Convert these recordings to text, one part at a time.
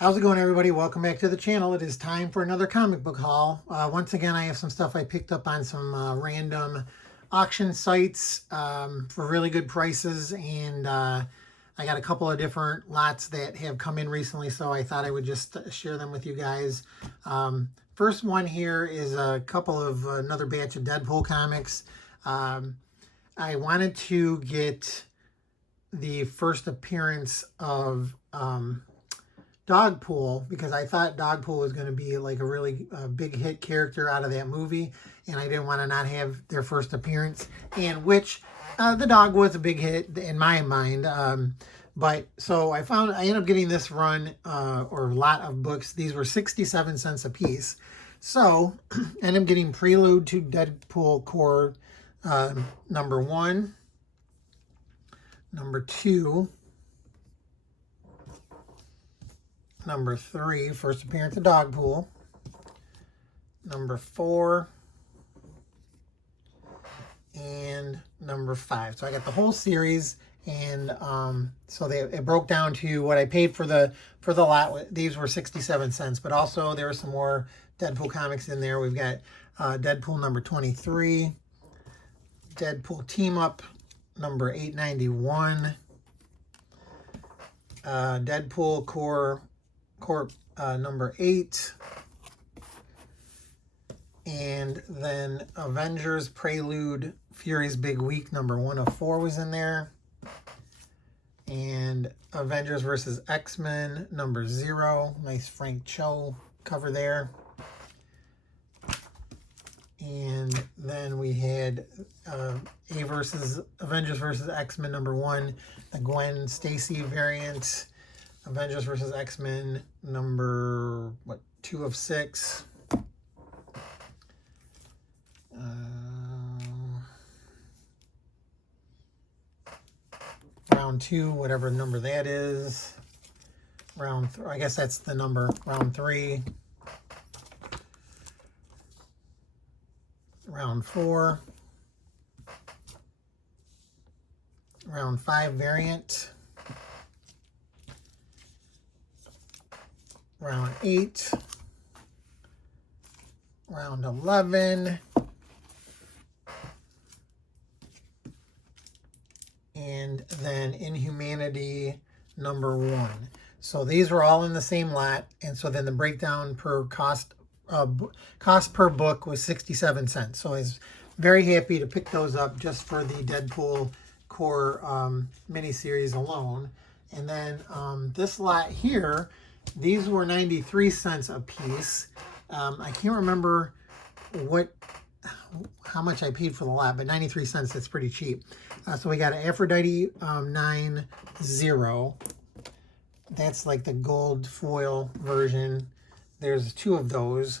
How's it going, everybody? Welcome back to the channel. It is time for another comic book haul. Once again, I have some stuff I picked up on some random auction sites for really good prices, and I got a couple of different lots that have come in recently, so I thought I would just share them with you guys. First one here is a couple of another batch of Deadpool comics. I wanted to get the first appearance of Dogpool, because I thought Dogpool was going to be like a really big hit character out of that movie, and I didn't want to not have their first appearance, and which the dog was a big hit in my mind. But so I ended up getting this run or lot of books. These were 67 cents a piece. So I ended up getting Prelude to Deadpool Core number 1, number 2, number 3, first appearance of Dogpool, number 4, and number 5. So I got the whole series, and so it broke down to what I paid for the lot. These were 67 cents, but also there were some more Deadpool comics in there. We've got Deadpool number 23, Deadpool Team Up number 891, Deadpool Corp number 8, and then Avengers Prelude Fury's Big Week number 104 was in there, and Avengers vs. X-Men number 0, nice Frank Cho cover there. And then we had Avengers vs. X-Men number 1, the Gwen Stacy variant, Avengers vs. X-Men number 2 of 6. Round 2, whatever number that is. Round 3, I guess that's the number. Round 3. Round 4. Round 5 variant. Round 8. Round 11. And then Inhumanity number 1. So these were all in the same lot, and so then the breakdown per cost per book was 67 cents. So I was very happy to pick those up just for the Deadpool Core miniseries alone. And then this lot here, these were 93 cents a piece. I can't remember how much I paid for the lot, but 93 cents, that's pretty cheap. So we got an Aphrodite 90. That's like the gold foil version. There's 2 of those.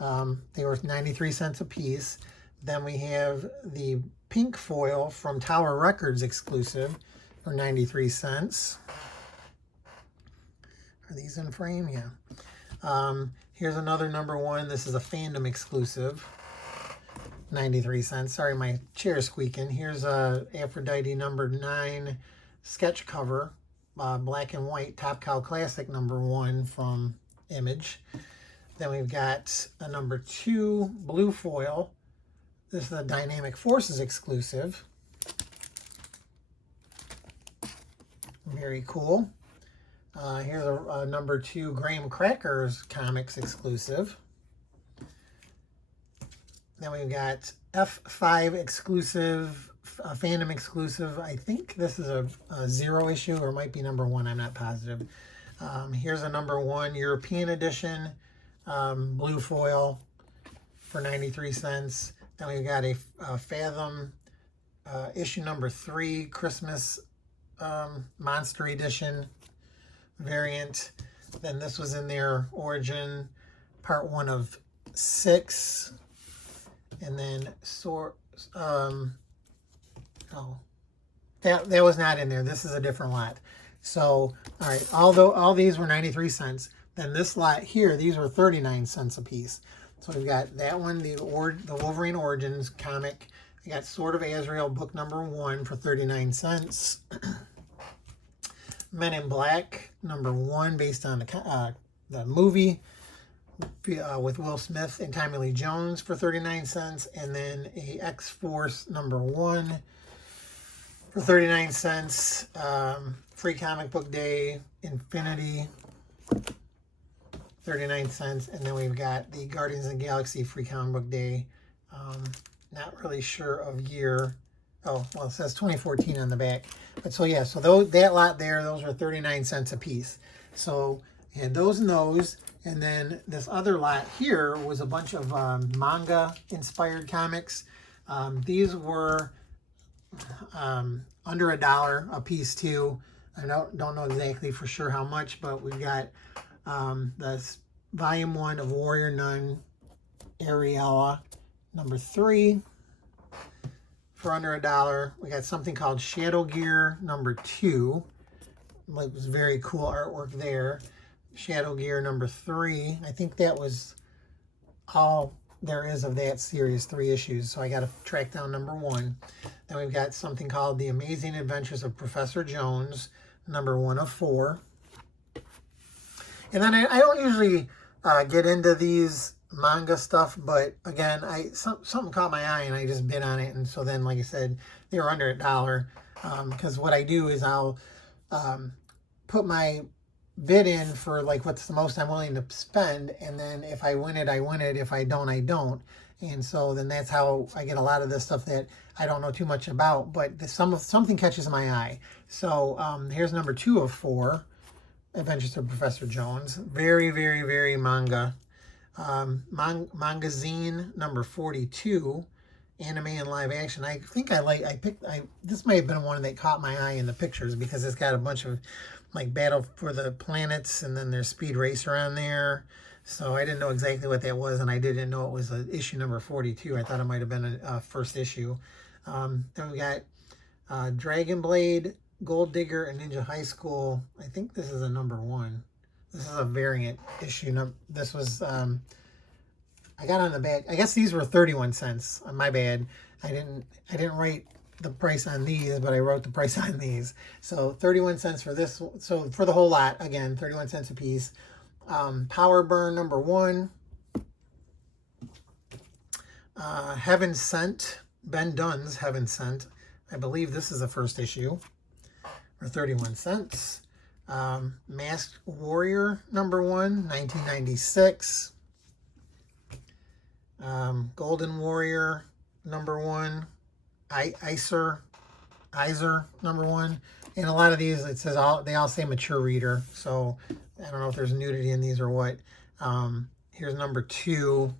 They were 93 cents a piece. Then we have the pink foil from Tower Records exclusive for 93 cents. Are these in frame? Yeah. Here's another number 1. This is a fandom exclusive. 93 cents. Sorry, my chair is squeaking. Here's a Aphrodite number 9 sketch cover. Black and white Top Cow Classic number 1 from Image. Then we've got a number 2 blue foil. This is a Dynamic Forces exclusive. Very cool. Here's a number 2 Graham Crackers Comics exclusive. Then we've got F5 exclusive, a fandom exclusive. I think this is a 0 issue, or it might be number 1. I'm not positive. Here's a number 1 European edition blue foil for 93 cents. Then we've got a Fathom issue number 3 Christmas Monster Edition variant. Then this was in their Origin part 1 of 6. And then that was not in there. This is a different lot. So, all right, although all these were 93 cents, then this lot here, these were 39 cents a piece. So we've got that one, the Wolverine Origins comic. I got Sword of Azrael book number 1 for 39 cents. Men in Black, #1, based on the movie with Will Smith and Tommy Lee Jones for 39 cents. And then a X-Force #1 for 39 cents. Free Comic Book Day, Infinity, 39 cents. And then we've got the Guardians of the Galaxy Free Comic Book Day. Not really sure of year. Oh, well, it says 2014 on the back. But so, yeah, so that lot there, those are 39 cents a piece. So, I had those and those. And then this other lot here was a bunch of manga-inspired comics. These were under $1 a piece, too. I don't know exactly for sure how much, but we've got this Volume 1 of Warrior Nun, Ariella, #3. For under $1. We got something called Shadow Gear #2. It was very cool artwork there. Shadow Gear #3. I think that was all there is of that series, 3 issues. So I got to track down #1. Then we've got something called The Amazing Adventures of Professor Jones, #1 of 4. And then I don't usually get into these manga stuff, but again, something caught my eye and I just bid on it. And so then, like I said, they were under $1. Because what I do is I'll put my bid in for like what's the most I'm willing to spend, and then if I win it, I win it. If I don't, I don't. And so then that's how I get a lot of this stuff that I don't know too much about, but something catches my eye. So here's #2 of 4, Adventures of Professor Jones. Very, very, very manga. Mangazine #42, anime and live action. I think this may have been one that caught my eye in the pictures because it's got a bunch of like Battle for the Planets, and then there's Speed Racer on there. So I didn't know exactly what that was, and I didn't know it was issue #42. I thought it might have been a first issue. Then we got Dragon Blade, Gold Digger, and Ninja High School. I think this is a #1. This is a variant issue. This was, I got on the back. I guess these were 31 cents. My bad. I didn't write the price on these, but I wrote the price on these. So 31 cents for this. So for the whole lot, again, 31 cents a piece. Power Burn #1. Heaven Sent. Ben Dunn's Heaven Sent. I believe this is the first issue for 31 cents. Masked Warrior #1, 1996. Golden Warrior #1. Iser #1. And a lot of these, it says they all say mature reader. So I don't know if there's nudity in these or what. Here's #2.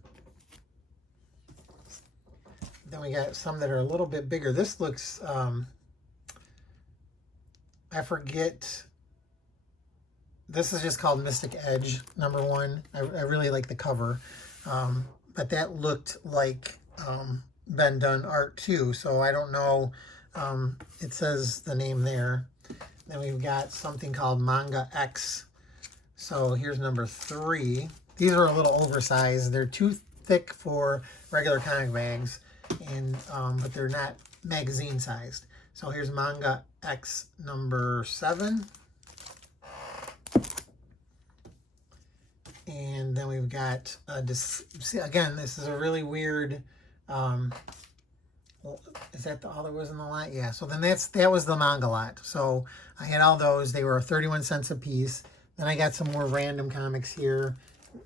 Then we got some that are a little bit bigger. This looks, I forget. This is just called Mystic Edge #1. I really like the cover. But that looked like Ben Dunn art too. So I don't know. It says the name there. Then we've got something called Manga X. So here's #3. These are a little oversized. They're too thick for regular comic bags, and but they're not magazine sized. So here's Manga X #7. And then we've got, again, this is a really weird, is that all there was in the lot? Yeah, so then that was the manga lot. So I had all those. They were 31 cents a piece. Then I got some more random comics here.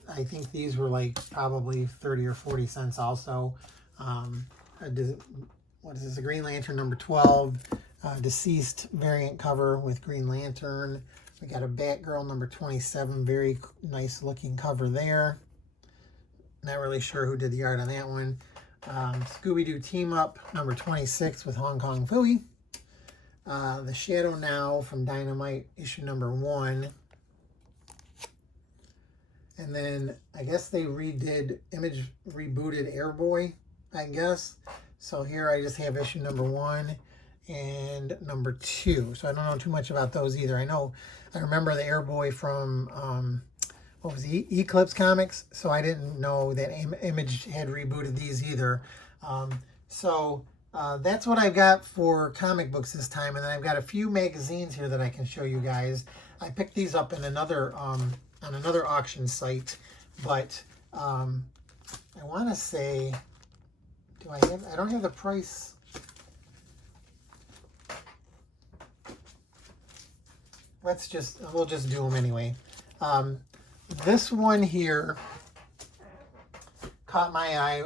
I think these were like probably 30 or 40 cents also. What is this? A Green Lantern #12. Deceased variant cover with Green Lantern. We got a Batgirl #27, very nice looking cover there. Not really sure who did the art on that one. Scooby-Doo Team Up #26 with Hong Kong Phooey. The Shadow Now from Dynamite issue #1. And then I guess they Image rebooted Airboy, I guess. So here I just have issue #1 and #2. So I don't know too much about those either. I remember the Airboy from, what was the Eclipse Comics? So I didn't know that Image had rebooted these either. So that's what I've got for comic books this time. And then I've got a few magazines here that I can show you guys. I picked these up in another on another auction site, but I want to say, I don't have the price. We'll just do them anyway. This one here caught my eye.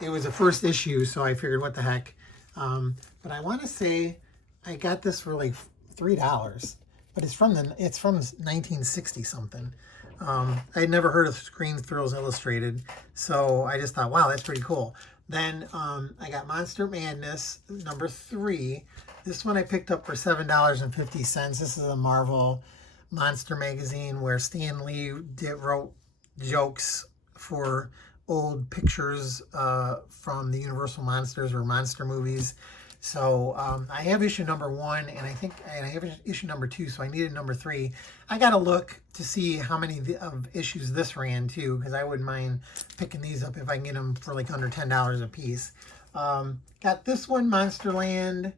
It was a first issue, so I figured, what the heck. But I want to say I got this for like $3, but it's from 1960 something. I had never heard of Screen Thrills Illustrated, so I just thought, wow, that's pretty cool. Then I got Monster Madness #3. This one I picked up for $7.50. This is a Marvel monster magazine where Stan Lee wrote jokes for old pictures from the Universal Monsters or monster movies. So I have issue #1, and I have issue #2, so I needed #3. I got to look to see how many of issues this ran too, because I wouldn't mind picking these up if I can get them for like under $10 a piece. Got this one, Monsterland.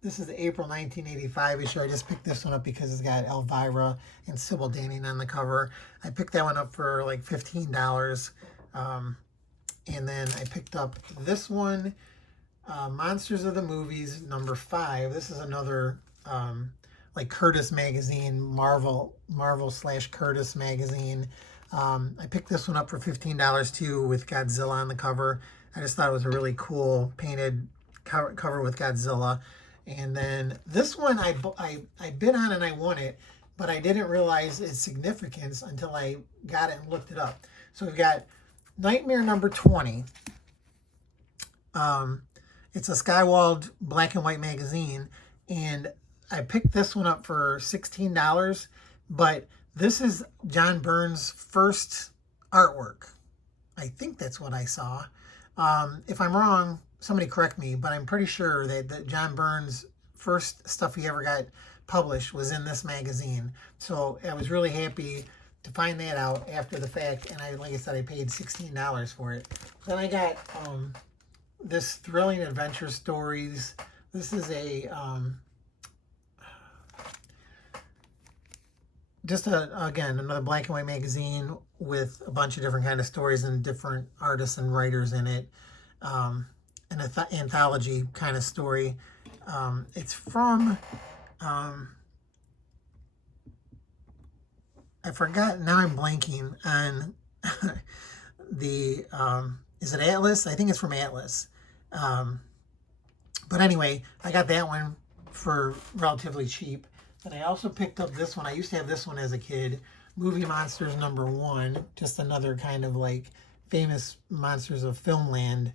This is the April 1985 issue. I just picked this one up because it's got Elvira and Sybil Danning on the cover. I picked that one up for like $15. And then I picked up this one, Monsters of the Movies #5. This is another like Curtis magazine, Marvel / Curtis magazine. I picked this one up for $15 too, with Godzilla on the cover. I just thought it was a really cool painted cover with Godzilla. And then this one I bid on and I won it, but I didn't realize its significance until I got it and looked it up. So we've got Nightmare #20. It's a Skywald black and white magazine, and I picked this one up for $16, but this is John Byrne's first artwork. I think that's what I saw. If I'm wrong, somebody correct me, but I'm pretty sure that John Byrne's first stuff he ever got published was in this magazine. So I was really happy to find that out after the fact, and like I said, I paid $16 for it. Then I got this Thrilling Adventure Stories. This is again, another black and white magazine with a bunch of different kind of stories and different artists and writers in it. An anthology kind of story. It's from, I forgot, now I'm blanking on the, is it Atlas? I think it's from Atlas. But anyway, I got that one for relatively cheap. And I also picked up this one. I used to have this one as a kid, Movie Monsters #1, just another kind of like famous monsters of Filmland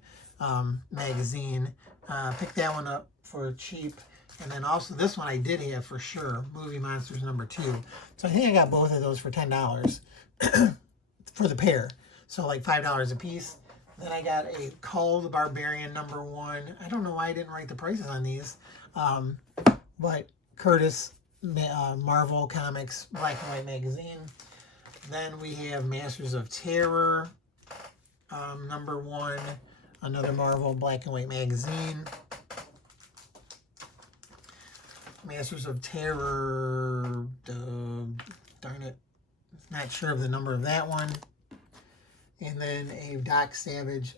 magazine. Picked that one up for cheap. And then also this one I did have for sure, Movie Monsters #2. So I think I got both of those for $10 for the pair. So like $5 a piece. Then I got a Cull the Barbarian #1. I don't know why I didn't write the prices on these. But Curtis Marvel Comics black and white magazine. Then we have Masters of Terror #1, another Marvel black and white magazine. Masters of Terror, darn it, not sure of the number of that one. And then a Doc Savage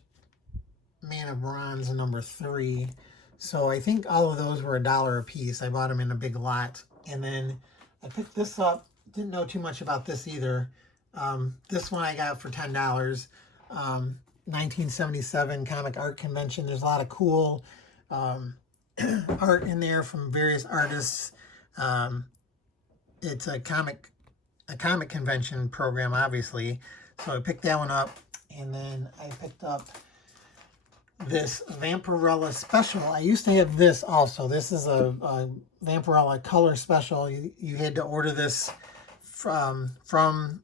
Man of Bronze #3. So I think all of those were $1 a piece. I bought them in a big lot. And then I picked this up. Didn't know too much about this either. This one I got for $10. 1977 Comic Art Convention. There's a lot of cool art in there from various artists. It's a comic convention program, obviously. So I picked that one up. And then I picked up this Vampirella Special. I used to have this also. This is a Vampirella Color Special. You had to order this from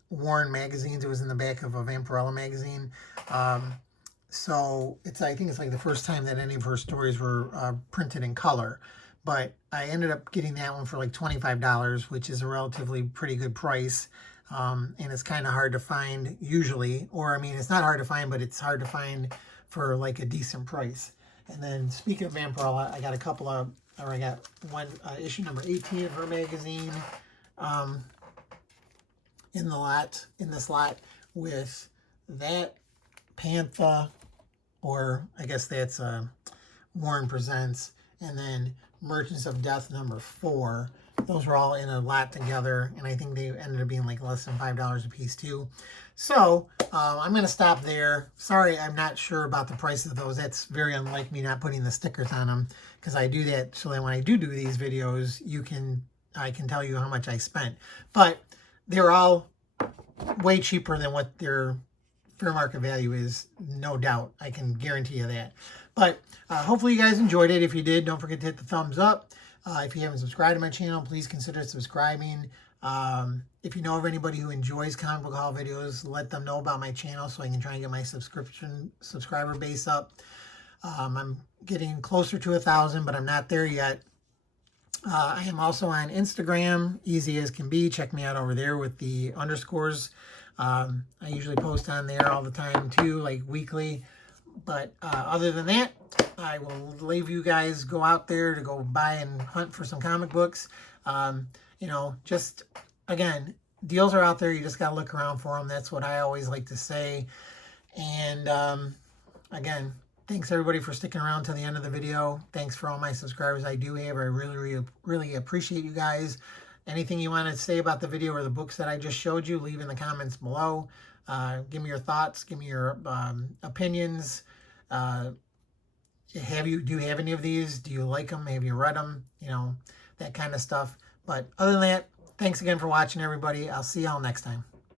Warren Magazines. It was in the back of a Vampirella magazine. So I think it's like the first time that any of her stories were printed in color. But I ended up getting that one for like $25, which is a relatively pretty good price. And it's kind of hard to find usually. Or, I mean, it's not hard to find, but it's hard to find for like a decent price. And then speaking of Vampirella, I got a couple of, or I got one issue number 18 of her magazine in this lot with that Pantha, or I guess that's Warren Presents, and then Merchants of Death number 4. Those were all in a lot together, and I think they ended up being like less than $5 a piece too. So I'm going to stop there. Sorry, I'm not sure about the price of those. That's very unlike me not putting the stickers on them, because I do that so that when I do these videos, I can tell you how much I spent. But they're all way cheaper than what their fair market value is, no doubt. I can guarantee you that. But hopefully you guys enjoyed it. If you did, don't forget to hit the thumbs up. If you haven't subscribed to my channel, please consider subscribing. If you know of anybody who enjoys comic book haul videos, let them know about my channel so I can try and get my subscriber base up. I'm getting closer to 1,000, but I'm not there yet. I am also on Instagram, easy as can be. Check me out over there with the underscores. I usually post on there all the time too, like weekly. But other than that, I will leave you guys go out there to go buy and hunt for some comic books. You know, just, again, deals are out there. You just got to look around for them. That's what I always like to say. And again, thanks everybody for sticking around to the end of the video. Thanks for all my subscribers I do have. I really appreciate you guys. Anything you want to say about the video or the books that I just showed you, leave in the comments below. Give me your thoughts. Give me your opinions. Do you have any of these? Do you like them? Have you read them? You know, that kind of stuff. But other than that, thanks again for watching, everybody. I'll see y'all next time.